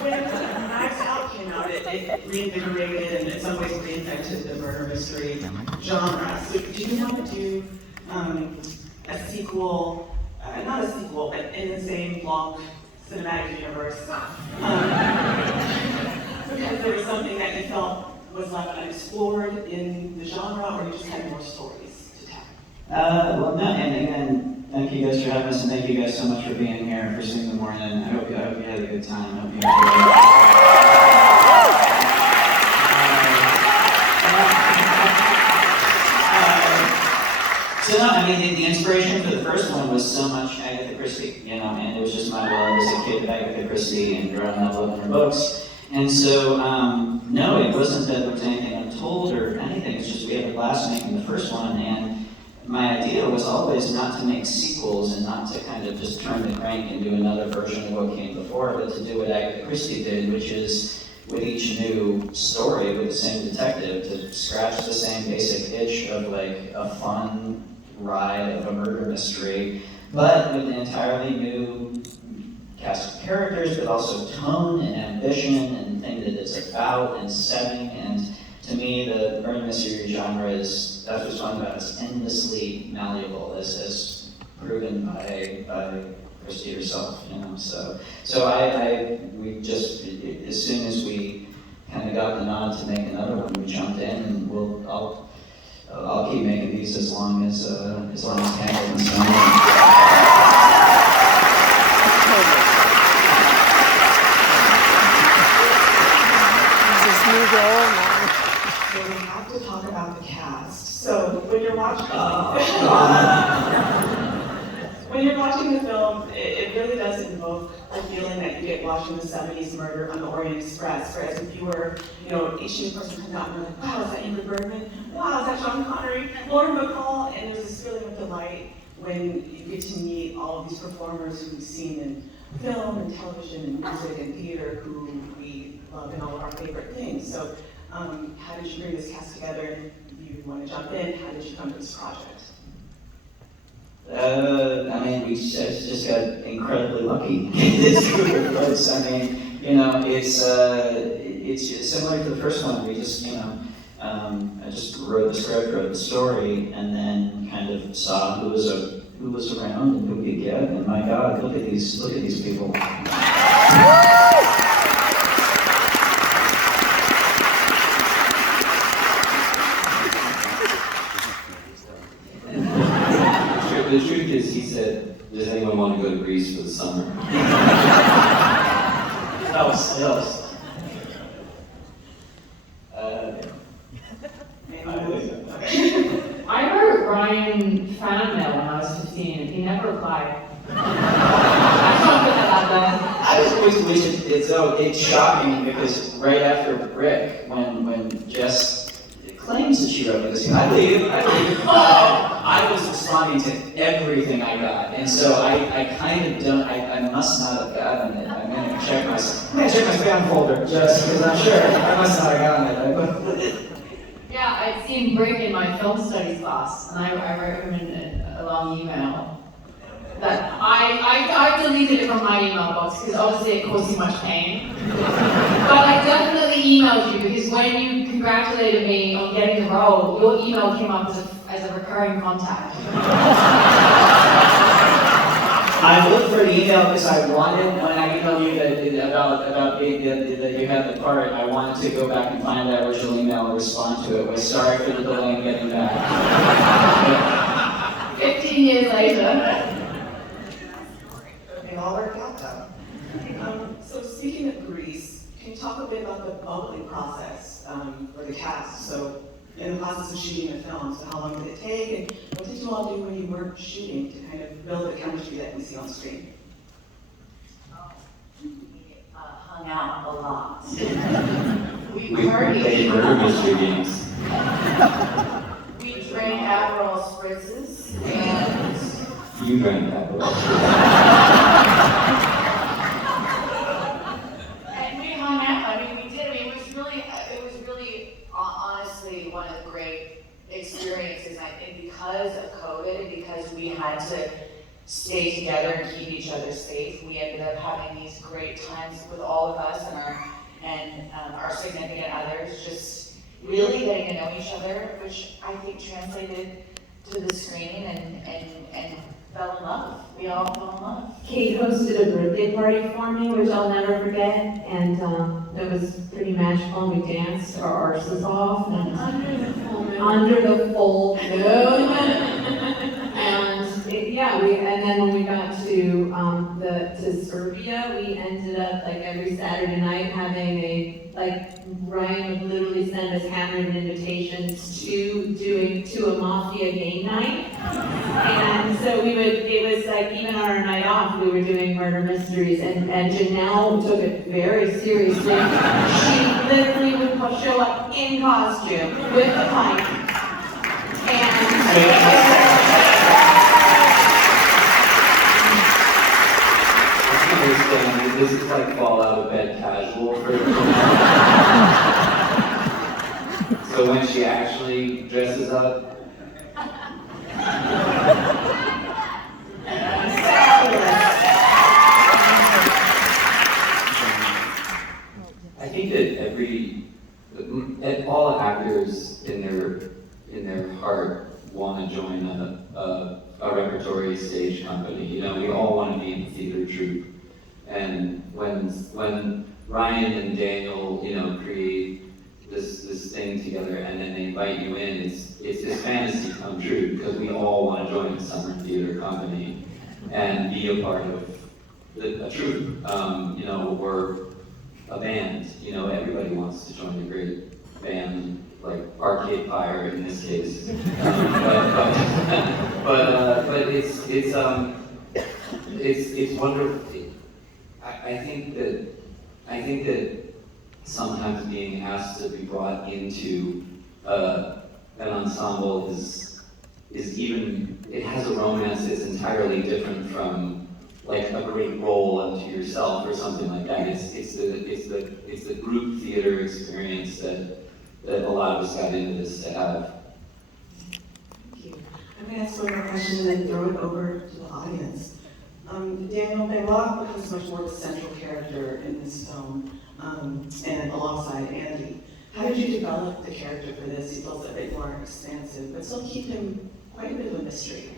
When Knives Out came out, it reinvigorated and in some ways reinvented the murder mystery genre. So do you want to do a sequel, not a sequel, but in the same long cinematic universe? Because there was something that you felt was left unexplored in the genre, or you just had more stories to tell? Well, no, and again, thank you guys for having us, and thank you guys so much for being here and for seeing the morning. I hope you had a good time. I hope you So no, I mean, the inspiration for the first one was so much Agatha Christie, and it was just my love as a kid of Agatha Christie and growing up loving her books. And so, no, it wasn't that there was anything untold or anything. It's just we had a blast making the first one, and my idea was always not to make sequels and not to kind of just turn the crank and do another version of what came before, but to do what Agatha Christie did, which is with each new story with the same detective, to scratch the same basic itch of like a fun ride of a murder mystery, but with an entirely new cast of characters, but also tone and ambition and thing that it's about and setting. And to me, the murder mystery genre that's what's fun about it. It's endlessly malleable, as proven by Christie herself. So we just, as soon as we kind of got the nod to make another one, we jumped in, and I'll keep making these as long as Tangled and Stone. So we have to talk about the cast. So when you're watching, the film, it really does invoke the feeling that you get watching the 70s Murder on the Orient Express, whereas if you were, each new person comes out and you're like, wow, is that Ingrid Bergman? Wow, is that Sean Connery? Lauren Bacall? And there's this feeling of delight when you get to meet all of these performers who we've seen in film and television and music and theater who we love in all of our favorite things. So how did you bring this cast together? If you want to jump in, how did you come to this project? I mean, we just got incredibly lucky. This group of folks. I mean, it's similar to the first one. We just, I just wrote the script, wrote the story, and then kind of saw who was around and who we could get. And my God, look at these people. The truth is, he said, does anyone want to go to Greece for the summer? Else. I wrote Rian fan mail when I was 15, and he never replied. I can't put that out there. I was always wishing it's shocking because right after Rick, when Jess claims that she wrote this, I believe I was responding to everything I got, and so I kind of don't. I must not have gotten it. I'm gonna check my spam folder just because I'm sure I must not have gotten it. Yeah, I'd seen Rick in my film studies class, and I wrote him a long email that I deleted it from my email box because obviously it caused too much pain. But I definitely emailed you because when you congratulated me on getting the role, your email came up as a recurring contact. I looked for the email because I wanted, when I emailed you that you had the part, I wanted to go back and find that original email and respond to it. Was sorry for the delay in getting back. 15 years later. It all worked out though. So speaking of Greece, can you talk a bit about the bubbling process for the cast? So in the process of shooting a film, so how long did it take, and what did you all do when you weren't shooting to kind of build the chemistry that we see on screen? We hung out a lot. We played murder mystery games. We drank Aperol spritzes, and You drank Aperol. and we hung out. I mean, we did. I mean, it was really, honestly, one of the great experiences. I think because of COVID and because we had to stay together and keep each other safe. We ended up having these great times with all of us and our significant others, just really getting to know each other, which I think translated to the screening and fell in love. We all fell in love. Kate hosted a birthday party for me, which I'll never forget, and it was pretty magical. We danced our arses off and under the full moon. And then when we got to Serbia, we ended up like every Saturday night having Ryan would literally send us handwritten invitations to a mafia game night. And so it was like even on our night off, we were doing murder mysteries, and Janelle took it very seriously. She literally would show up in costume with a pipe. This is like fall out of bed casual for So when she actually dresses up, I think that all actors in their heart want to join a repertory stage company. You know, we all want to be in the theater troupe. And when Ryan and Daniel, you know, create this thing together, and then they invite you in, it's this fantasy come true, because we all want to join a summer theater company and be a part of a troupe, you know, or a band. You know, everybody wants to join a great band, like Arcade Fire in this case. But it's wonderful. I think that sometimes being asked to be brought into an ensemble is even, it has a romance that's entirely different from like a great role unto yourself or something like that. It's the group theater experience that a lot of us got into this to have. Thank you. I'm going to ask one more question and then throw it over to the audience. Daniel, Madelyn becomes much more of a central character in this film, and alongside Andy. How did you develop the character for this? He feels a bit more expansive, but still keep him quite a bit of a mystery.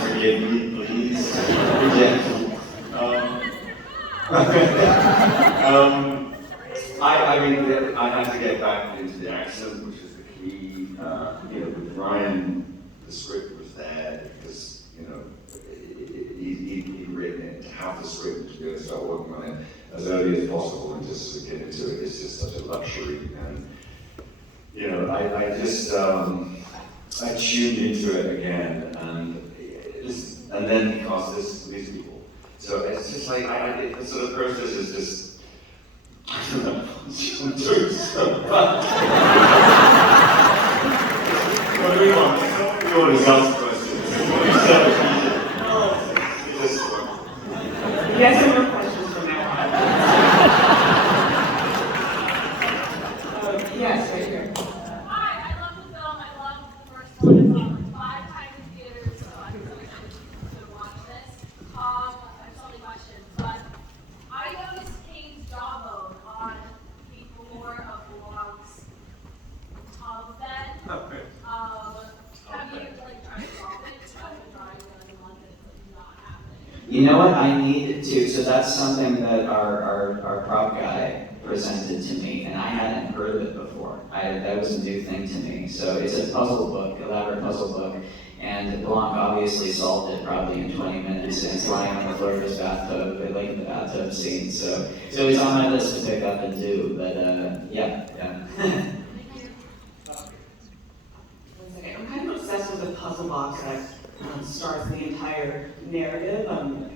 Forgive me, please. I mean, I had to get back into the accent, which is the key. You know, with Ryan, the script was there because, you know, he'd written it. To have the script to be able to start working on it as early as possible and just sort of get into it is just such a luxury. And, you know, I just, I tuned into it again, and then he cast these people. So it's just like, the sort of process is just, I don't know, I'm doing so bad. What do we want? We want results questions. Yes, some more questions from now on. Yes, right here. Hi, I love the film. I love the first one. I saw it 5 times in theaters, so I'm so excited to watch this. I have so many questions, but I noticed Kane's jawbone on the floor of Blanc's tub bed. Have you tried to solve it? I've been trying to in London, it's not happening. You know what, I need to, so that's something that our prop guy presented to me, and I hadn't heard of it before. That was a new thing to me. So it's a puzzle book, elaborate puzzle book, and Blanc obviously solved it probably in 20 minutes, and it's lying on the floor of his bathtub, like in the bathtub scene. So it's on my list to pick up and do, but yeah. I'm kind of obsessed with the puzzle box that starts the entire narrative.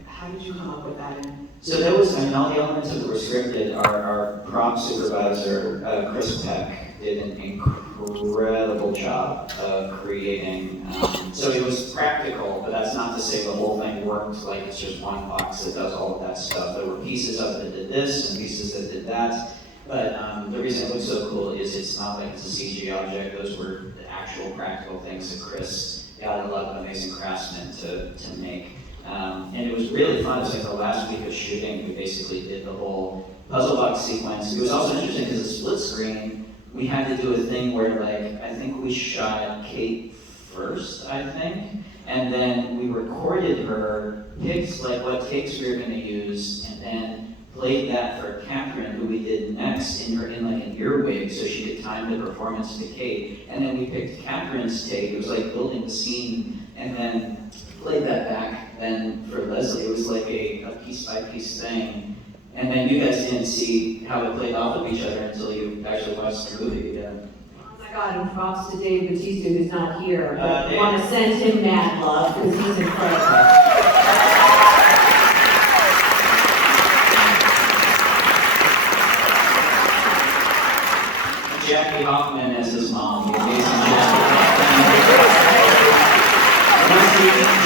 How did you come up with that, and So that was, I mean, all the elements that were scripted, our prop supervisor, Chris Peck, did an incredible job of creating, so it was practical, but that's not to say the whole thing worked like it's just one box that does all of that stuff. There were pieces of it that did this and pieces that did that, but the reason it looks so cool is it's not like it's a CG object. Those were the actual practical things that Chris got a lot of amazing craftsmen to make. And it was really fun. It was like the last week of shooting, we basically did the whole puzzle box sequence. It was also interesting because it's split screen. We had to do a thing where, like, I think we shot Kate first, I think, and then we recorded her, picked like what takes we were going to use, and then played that for Kathryn, who we did next in like an earwig, so she could time the performance to Kate. And then we picked Kathryn's take. It was like building the scene, and then played that back then for Leslie. It was like a piece by piece thing. And then you guys didn't see how it played off of each other until you actually watched the movie. Yeah. Oh my God, and props to Dave Bautista, who's not here. But I Dave. want to send him mad love because he's incredible. Jackie Hoffman as his mom, the amazing Jackie.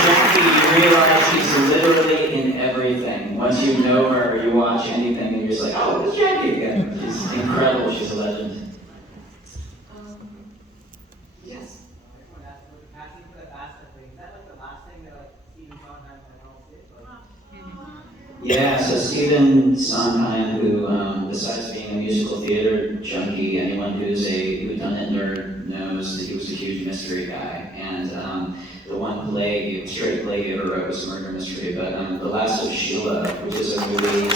Jackie, you realize she's literally in everything. Once you know her, you watch anything, and you're just like, oh, it's Jackie again. She's incredible. She's a legend. Yes. Yeah, so Stephen Sondheim, who, besides being a musical theater junkie, anyone who's a whodunit nerd knows that he was a huge mystery guy. And the one play, straight play he ever wrote was a murder mystery. But The Last of Sheila, which is a movie.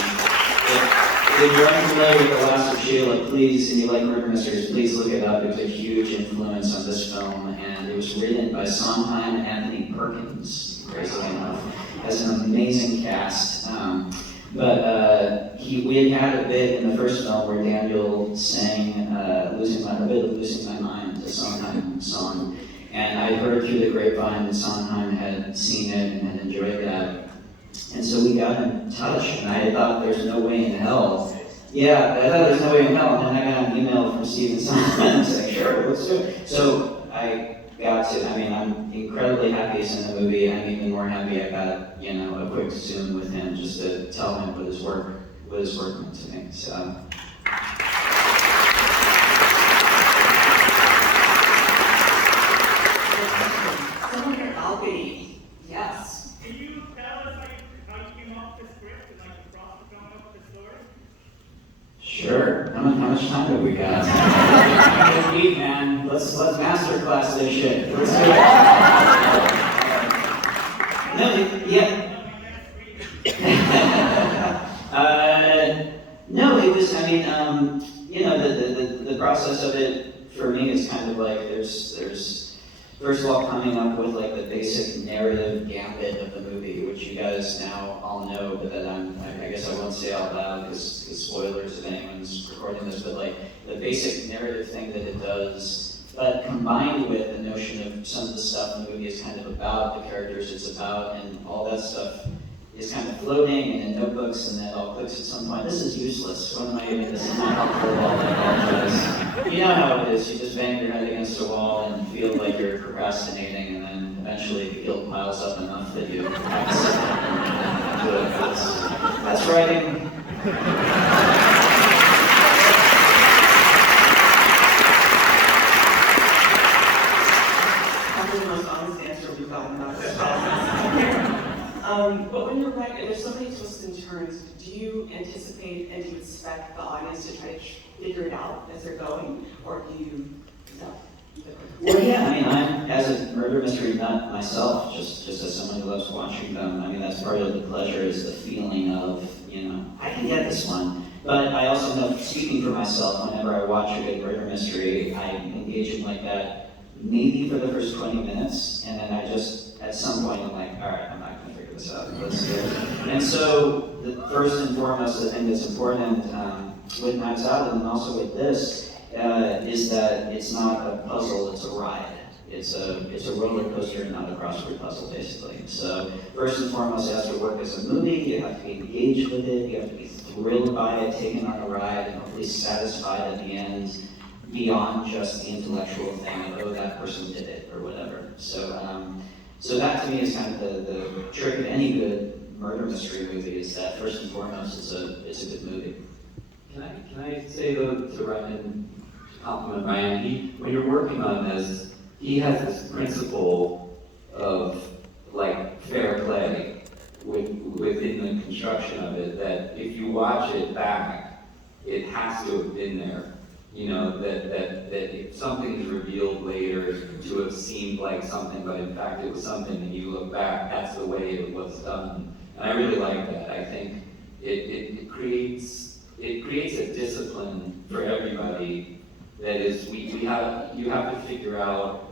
If you're unfamiliar with The Last of Sheila, please, and you like murder mysteries, please look it up. It was a huge influence on this film, and it was written by Sondheim and Anthony Perkins, crazily enough. Has an amazing cast. We had a bit in the first film where Daniel sang a bit of Losing My Mind, a Sondheim song. And I heard through the grapevine that Sondheim had seen it and had enjoyed that. And so we got in touch, and I thought there's no way in hell. Yeah, I thought there's no way in hell. And then I got an email from Stephen Sondheim saying, sure, let's do it. So I got to, I'm incredibly happy he's in the movie. I'm even more happy I got, a quick Zoom with him just to tell him what his work meant to me. So. Someone here, Albany. Yes. Can you tell us how you came up with the script and the process of coming up with the story? Sure. How much time have we got? I'm gonna eat, man. Let's masterclass this shit. Let's do it. Yeah. No, it was. The process of it for me is kind of like there's first of all coming up with like the basic narrative gambit of the movie, which you guys now all know, but that I guess I won't say out loud because spoilers if anyone's recording this, but like the basic narrative thing that it does, but combined with the notion of some of the stuff in the movie is kind of about the characters it's about, and all that stuff is kind of floating and in notebooks, and then it all clicks at some point. This is useless. What am I doing? This is not helpful at all. I apologize. You know how it is. You just bang your head against a wall and feel like you're procrastinating, and then eventually the guilt piles up enough that you have to sit down and do it. That's writing. Probably the most honest answer we've gotten about this process. But when you're writing, there's so many twists and turns. Do you anticipate and do you expect the audience to try to figure it out as they're going, or do you? No. Well, yeah. I'm as a murder mystery nut myself, just as someone who loves watching them. That's part of the pleasure is the feeling of I can get this one. But I also know, speaking for myself, whenever I watch a good murder mystery, I engage in like that maybe for the first 20 minutes, and then I just at some point I'm like, all right, I'm not going to figure this out. Let's do it. And so the first and foremost, the thing that's important with Knives Out and also with this is that it's not a puzzle, it's a ride. It's a roller coaster, not a crossword puzzle, basically. So first and foremost, it has to work as a movie. You have to be engaged with it. You have to be thrilled by it, taken on a ride, and hopefully satisfied at the end, beyond just the intellectual thing of, oh, that person did it or whatever. So that to me is kind of the trick of any good murder mystery movie, is that first and foremost it's a good movie. Can I say though, to Ryan, compliment Ryan, when you're working on this, he has this principle of like fair play within the construction of it, that if you watch it back, it has to have been there. You know, that if something is revealed later to have seemed like something, but in fact it was something, and you look back, that's the way it was done. And I really like that. I think it creates a discipline for everybody. That is, you have to figure out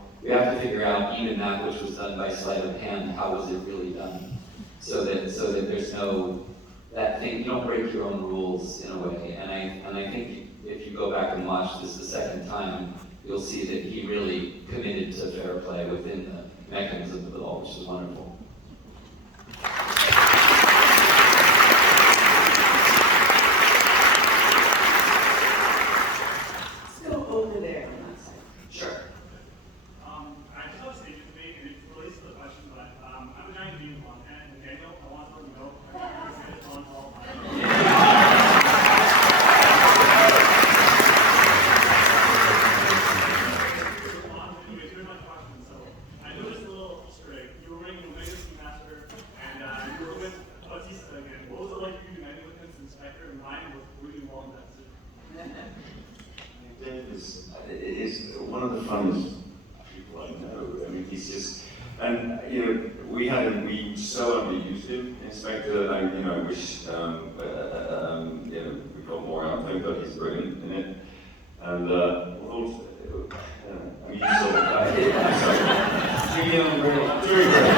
even that which was done by sleight of hand, how was it really done? So that there's no, that thing, you don't break your own rules in a way. And I think if you go back and watch this the second time, you'll see that he really committed to fair play within the mechanism of it all, which is wonderful. Let's go over there on that side. Sure. I just have a statement to make, and it relates to the question, but I'm a giant fan of Monae, and Daniel, I want to let you know, I think it's on all Anyways, here's my question. So, I noticed a little Easter egg. You were wearing a legacy master, and you were with Bautista again. What was it like for you uniting with him since Spectre and Ryan was really well in that suit? Dave is one of the funnest people I know. I mean, he's just, and you know, we so underused him in Spectre that I wish we got more out of him, but he's brilliant in it. And also, I mean, you saw the guy. You're doing great. Doing great.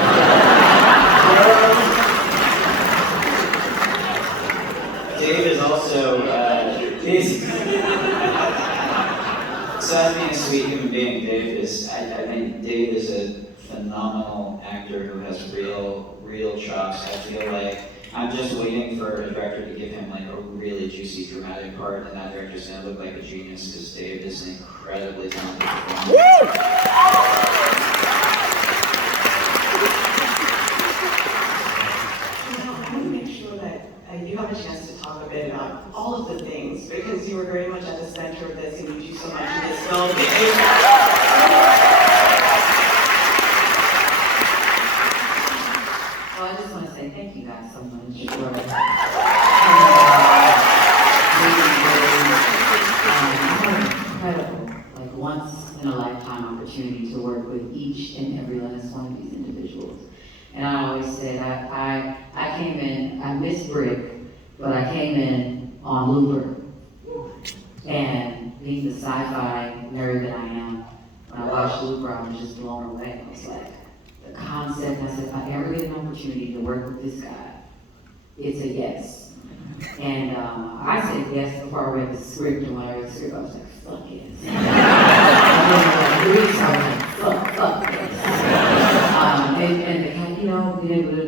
Dave is also, besides being a sweet human being, Dave is a phenomenal actor who has real chops. I feel like I'm just waiting for a director to give him like a really juicy dramatic part, and that director's gonna look like a genius, because Dave is an incredibly talented performer. I want to make sure that you have a chance to talk a bit about all of the things, because you were very much at the center of this, and you do so much in this film. Well, I just want to say thank you guys so much for incredible, like once in a lifetime opportunity to work with each and every last one of these individuals. And I always said I came in, I missed Brick, but I came in on Looper. And being the sci-fi nerd that I am, when I watched Looper, I was just blown away. I was like, the concept, I said, if I ever get an opportunity to work with this guy, it's a yes. And I said yes before I read the script, and when I read the script, I was like, fuck yes. I was like, fuck yes. And being able to,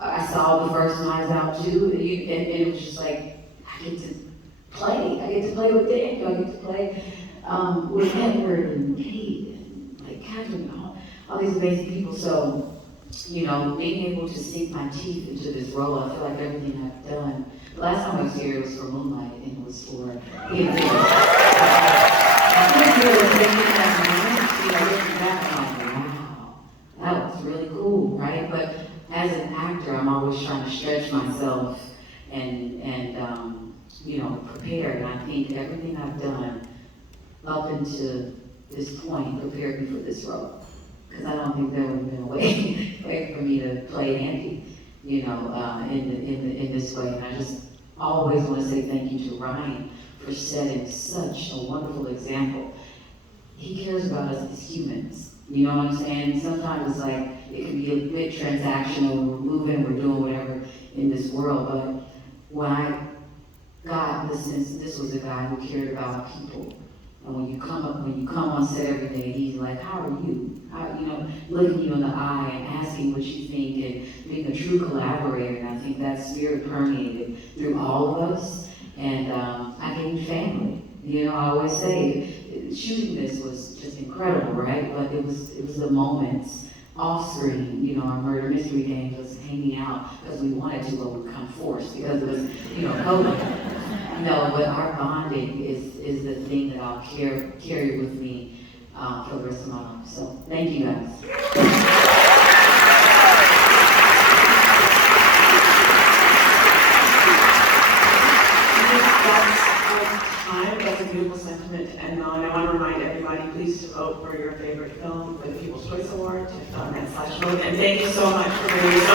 I saw the first Knives Out too, and it was just like, I get to play with Daniel, I get to play with Edward and Kate and like Kathryn and all these amazing people. So, being able to sink my teeth into this role, I feel like everything I've done. The last time I was here, it was for Moonlight, and it was for that was really cool, right? But as an actor, I'm always trying to stretch myself and prepare. And I think everything I've done up until this point prepared me for this role. Because I don't think there would have been a way for me to play Andy, in this way. And I just always want to say thank you to Ryan for setting such a wonderful example. He cares about us as humans. You know what I'm saying? Sometimes it's like, it can be a bit transactional, we're moving, we're doing whatever in this world, but when I got the sense this was a guy who cared about people And when you come on set every day, he's like, how are you? Looking you in the eye and asking what you think and being a true collaborator. And I think that spirit permeated through all of us. And I gained family. I always say, shooting this was just incredible, right? But it was the moments off screen. Our murder mystery game was hanging out because we wanted to, but we were kind of forced because it was, COVID. No, but our bonding is the thing that I'll carry with me for the rest of my life. So thank you guys. That's a beautiful sentiment to end on. I want to remind everybody, please to vote for your favorite film for the People's Choice Award, to.net/vote. And thank you so much for being so